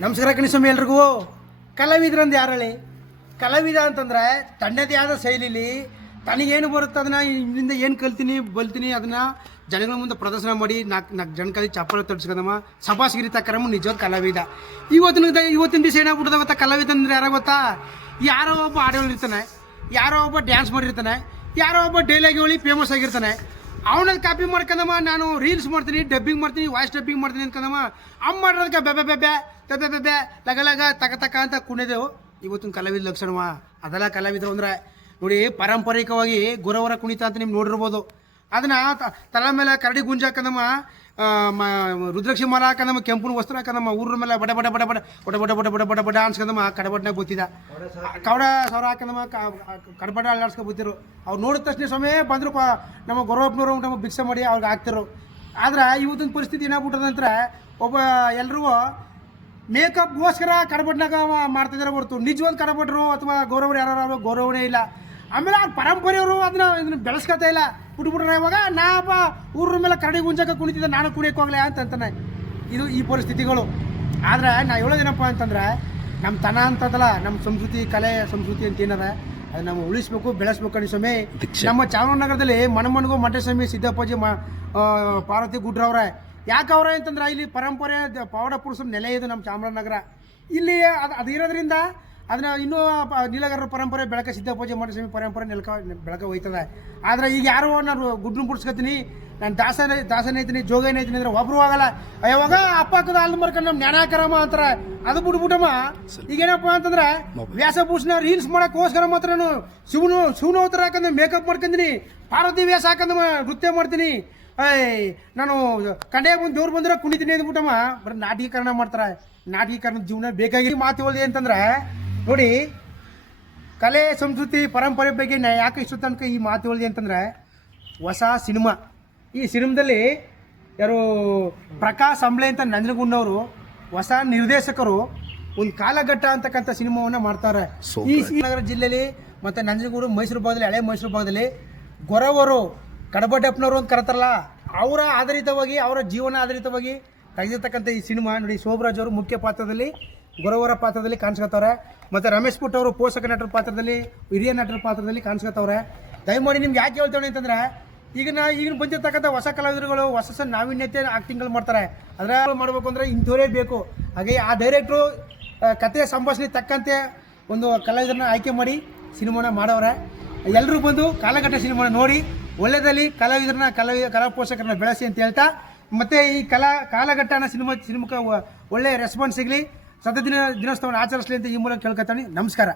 ನಮಸ್ಕಾರ ಕಣಿಸ್ವಾಮಿ ಎಲ್ರಿಗೂ. ಕಲಾವಿದ್ರಂದು ಯಾರಳಿ ಕಲಾವಿದ ಅಂತಂದರೆ ತನ್ನದೇ ಆದ ಶೈಲಿಲಿ ತನಗೇನು ಬರುತ್ತೆ ಅದನ್ನು ಇದರಿಂದ ಏನು ಬಲ್ತೀನಿ ಅದನ್ನು ಜನಗಳ ಮುಂದೆ ಪ್ರದರ್ಶನ ಮಾಡಿ ನಾಲ್ಕು ಜನಕಲ್ಲಿ ಚಪ್ಪಾಳೆ ತಡ್ಸ್ಕೊಂಡಮ್ಮ ಸಭಾಸ್ಗಿರಿ ತಕ್ಕರಮ್ಮ ನಿಜವಾದ ಕಲಾವಿದ. ಇವತ್ತಿನ ದಿವಸ ಏನಾಗ್ಬಿಡ್ದ ಗೊತ್ತಾ, ಕಲಾವಿದ ಅಂದರೆ ಯಾರೋ ಗೊತ್ತಾ, ಯಾರೋ ಒಬ್ಬ ಹಾಡುಗಳಿರ್ತಾನೆ, ಯಾರೋ ಒಬ್ಬ ಡ್ಯಾನ್ಸ್ ಮಾಡಿರ್ತಾನೆ, ಯಾರೋ ಒಬ್ಬ ಡೈಲಾಗ್ ಹೇಳಿ ಫೇಮಸ್ ಆಗಿರ್ತಾನೆ. ಅವನಲ್ಲಿ ಕಾಪಿ ಮಾಡ್ಕೊಂಡಮ್ಮ ನಾನು ರೀಲ್ಸ್ ಮಾಡ್ತೀನಿ, ಡಬ್ಬಿಂಗ್ ಮಾಡ್ತೀನಿ, ವಾಯ್ಸ್ ಡಬ್ಬಿಂಗ್ ಮಾಡ್ತೀನಿ ಅನ್ಕೊಂಡಮ್ಮ ಅಮ್ಮ ಮಾಡೋದಕ್ಕೆ ಬೆಬೆ ಬೆಬೆ ಬೆಬೆ ಬೆಬೆ ಲಗ ತಕ ಅಂತ ಕುಣಿದೆವು. ಇವತ್ತಿನ ಕಲಾವಿದ ಲಕ್ಷಣವ ಅದೆಲ್ಲ ಕಲಾವಿದರು ಅಂದರೆ ನೋಡಿ, ಪಾರಂಪರಿಕವಾಗಿ ಗೊರವರ ಕುಣಿತ ಅಂತ ನೀವು ನೋಡಿರ್ಬೋದು. ಅದನ್ನು ತಲೆ ಮೇಲೆ ಕರಡಿ ಗುಂಜ ಹಾಕಂದಮ್ಮ, ರುದ್ರಾಕ್ಷಿ ಮಾಲ ಹಾಕಂದಮ್ಮ, ಕೆಂಪುನ ವಸ್ತ್ರ ಹಾಕಂದಮ್ಮ, ಊರ ಮೇಲೆ ಬಡ ಬಡ ಬಡ ಬಡ ಬಡ ಬಡ ಬಡ ಬಡ ಬಡ ಬಡ ಅನ್ಸ್ಕೊಂಡಮ್ಮ ಕಡಬಡ್ನಾಗ ಗೊತ್ತಿದ್ದ ಕವಡ ಸಾವಿರ ಹಾಕಂದಮ್ಮ ಕಡಬಡ ಅಲ್ಲಾಡ್ಸ್ಕೊ ಗೊತ್ತಿರು. ಅವ್ರು ನೋಡಿದ ತಕ್ಷಣ ಸಮಯ ಬಂದರು ನಮ್ಮ ಗೊರವಪ್ಪನವರು ನಮ್ಮ ಭಿಕ್ಷೆ ಮಾಡಿ ಅವ್ರಿಗೆ ಹಾಕ್ತಿರು. ಆದ್ರೆ ಇವತ್ತಿನ ಪರಿಸ್ಥಿತಿ ಏನಾಗ್ಬಿಟ್ಟದಂದ್ರೆ ಒಬ್ಬ ಎಲ್ರಿಗೂ ಮೇಕಪ್ಗೋಸ್ಕರ ಕಡಬಡ್ನಾಗ ಮಾಡ್ತಿದ್ದಾರೆ ಹೊರತು ನಿಜವಾದ ಕಡಬಡ್ರು ಅಥವಾ ಗೌರವರು ಯಾರು ಗೌರವನೇ ಇಲ್ಲ. ಆಮೇಲೆ ಅವ್ರ ಪರಂಪರೆಯವರು ಇದನ್ನ ಬೆಳೆಸ್ಕೊತಾ ಇಲ್ಲ. ಬಿಟ್ಬಿಟ್ರೆ ಇವಾಗ ನಾಪ ಊರ ಮೇಲೆ ಕರಡಿ ಗುಂಜಕ್ಕೆ ಕುಣಿತಿದ್ದೆ, ನಾನು ಕುಣಿಯಕ್ಕೆ ಹೋಗ್ಲೆ ಅಂತಾನೆ ಇದು ಈ ಪರಿಸ್ಥಿತಿಗಳು. ಆದರೆ ನಾ ಹೇಳೋದೇನಪ್ಪ ಅಂತಂದರೆ ನಮ್ಮ ತನ ಅಂತದಲ್ಲ, ನಮ್ಮ ಸಂಸ್ಕೃತಿ ಕಲೆ ಸಂಸ್ಕೃತಿ ಅಂತ ಏನದ ಅದು ನಾವು ಉಳಿಸ್ಬೇಕು, ಬೆಳೆಸ್ಬೇಕು ಅನಿಸ್ವಾಮಿ. ನಮ್ಮ ಚಾಮರಾಜನಗರದಲ್ಲಿ ಮನಮಣ್ಣಿಗೂ ಮಂಟೇಸ್ವಾಮಿ ಸಿದ್ದಪ್ಪಾಜಿ ಪಾರ್ವತಿ ಗುಡ್ರವ್ರೆ. ಯಾಕೆ ಅವ್ರೆ ಅಂತಂದ್ರೆ ಇಲ್ಲಿ ಪರಂಪರೆ ಪವಾಡ ಪುರುಷರ ನೆಲೆ ಇದು ನಮ್ಮ ಚಾಮರಾಜನಗರ. ಇಲ್ಲಿ ಅದು ಇರೋದ್ರಿಂದ ಅದನ್ನ ಇನ್ನೂ ನೀಲಗಾರರ ಪರಂಪರೆ ಬೆಳಕ ಸಿದ್ದಪ್ಪಾಜಿ ಮಂಟೇಸ್ವಾಮಿ ಪರಂಪರೆ ಬೆಳಕ ಹೋಯ್ತದೆ. ಆದರೆ ಈಗ ಯಾರೋ ನಾನು ಗುಡ್ರನ್ನ ಬಿಡ್ಸ್ಕೊತೀನಿ, ನಾನು ದಾಸನ ಐತೀನಿ, ಜೋಗನ ಐತೀನಿ ಅಂದ್ರೆ ಒಬ್ರು ಆಗಲ್ಲ. ಯಾವಾಗ ಅಪ್ಪ ಹಾಕದ ಅಲ್ಲಿ ಮರ್ಕೊಂಡು ನಮ್ಮ ಜ್ಞಾನಾಕರಮ್ಮ ಅಂತಾರೆ, ಅದು ಬಿಟ್ಬಿಟ್ಟಮ್ಮ. ಈಗೇನಪ್ಪ ಅಂತಂದ್ರೆ ವ್ಯಾಸಭೂಷಣ ರೀಲ್ಸ್ ಮಾಡೋಕ್ಕೋಸ್ಕರ ಮಾತ್ರ ನಾನು ಶಿವನ ಅವತಾರ ಹಾಕಂದ್ರೆ ಮೇಕಪ್ ಮಾಡ್ಕೊಂತೀನಿ, ಪಾರ್ವತಿ ವ್ಯಾಸ ಹಾಕಂದಮ್ಮ ನೃತ್ಯ ಮಾಡ್ತೀನಿ, ನಾನು ಕಂಡೆ ಮುಂದೆ ದೇವ್ರು ಬಂದ್ರೆ ಕುಣಿತೀನಿ ಅಂದ್ಬಿಟ್ಟಮ್ಮ. ಬರೀ ನಾಟಕೀಕರಣ ಮಾಡ್ತಾರೆ. ನಾಟಕೀಕರಣದ ಜೀವನ ಬೇಕಾಗಿ ಮಾತು ಹೇಳಿದೆ ಅಂತಂದ್ರೆ ನೋಡಿ, ಕಲೆ ಸಂಸ್ಕೃತಿ ಪರಂಪರೆ ಬಗ್ಗೆ ನಾ ಯಾಕೆ ಇಷ್ಟು ತನಕ ಈ ಮಾತು ಹೇಳಿದೆ ಅಂತಂದರೆ, ಹೊಸ ಸಿನಿಮಾ, ಈ ಸಿನಿಮಾದಲ್ಲಿ ಯಾರು ಪ್ರಕಾಶ್ ಅಂಬ್ಳೆ ಅಂತ ನಂಜನಗೂಡಿನವರು ಹೊಸ ನಿರ್ದೇಶಕರು ಒಂದು ಕಾಲಘಟ್ಟ ಅಂತಕ್ಕಂಥ ಸಿನಿಮಾವನ್ನು ಮಾಡ್ತಾರೆ. ಈ ನಗರ ಜಿಲ್ಲೆಯಲ್ಲಿ ಮತ್ತು ನಂಜನಗೂಡು ಮೈಸೂರು ಭಾಗದಲ್ಲಿ, ಹಳೆ ಮೈಸೂರು ಭಾಗದಲ್ಲಿ ಗೊರವರು ಕಡಬಡ್ಡಪ್ಪನವರು ಅಂತ ಕರೀತಾರಲ್ಲ, ಅವರ ಆಧಾರಿತವಾಗಿ ಅವರ ಜೀವನ ಆಧಾರಿತವಾಗಿ ತೆಗೆದಿರ್ತಕ್ಕಂಥ ಈ ಸಿನಿಮಾ ನೋಡಿ. ಶೋಭರಾಜ್ ಅವರು ಮುಖ್ಯ ಪಾತ್ರದಲ್ಲಿ ಗೊರವರ ಪಾತ್ರದಲ್ಲಿ ಕಾಣಿಸ್ಕೊತವ್ರೆ, ಮತ್ತು ರಮೇಶ್ ಪುಟ್ ಅವರು ಪೋಷಕ ನಟರ ಪಾತ್ರದಲ್ಲಿ, ಹಿರಿಯ ನಟರ ಪಾತ್ರದಲ್ಲಿ ಕಾಣಿಸ್ಕೊತವ್ರೆ. ದಯಮಾಡಿ ನಿಮ್ಗೆ ಯಾಕೆ ಹೇಳ್ತೇವೆ ಅಂತಂದರೆ, ಈಗಿನ ಬಂದಿರ್ತಕ್ಕಂಥ ಹೊಸ ಕಲಾವಿದರುಗಳು ಹೊಸ ನಾವೀನ್ಯತೆ ಆಕ್ಟಿಂಗ್ಗಳು ಮಾಡ್ತಾರೆ. ಅದರ ಮಾಡಬೇಕು ಅಂದರೆ ಇಂಥವರೇ ಬೇಕು. ಹಾಗೆ ಆ ಡೈರೆಕ್ಟ್ರು ಕಥೆ ಸಂಭಾಷಣೆ ತಕ್ಕಂತೆ ಒಂದು ಕಲಾವಿದರನ್ನ ಆಯ್ಕೆ ಮಾಡಿ ಸಿನಿಮಾನ ಮಾಡವ್ರೆ. ಎಲ್ಲರೂ ಬಂದು ಕಾಲಘಟ್ಟ ಸಿನಿಮಾನ ನೋಡಿ ಒಳ್ಳೆಯದಲ್ಲಿ ಕಲಾ ಪೋಷಕರನ್ನ ಬೆಳೆಸಿ ಅಂತ ಹೇಳ್ತಾ, ಮತ್ತು ಈ ಕಾಲಘಟ್ಟನ ಸಿನಿಮಾಕ್ಕೆ ಒಳ್ಳೆಯ ರೆಸ್ಪಾನ್ಸ್ ಸಿಗಲಿ, ದಿನೋತ್ಸವವನ್ನು ಆಚರಿಸಲಿ ಅಂತ ಈ ಮೂಲಕ ಕೇಳ್ಕೊತಾನೆ. ನಮಸ್ಕಾರ.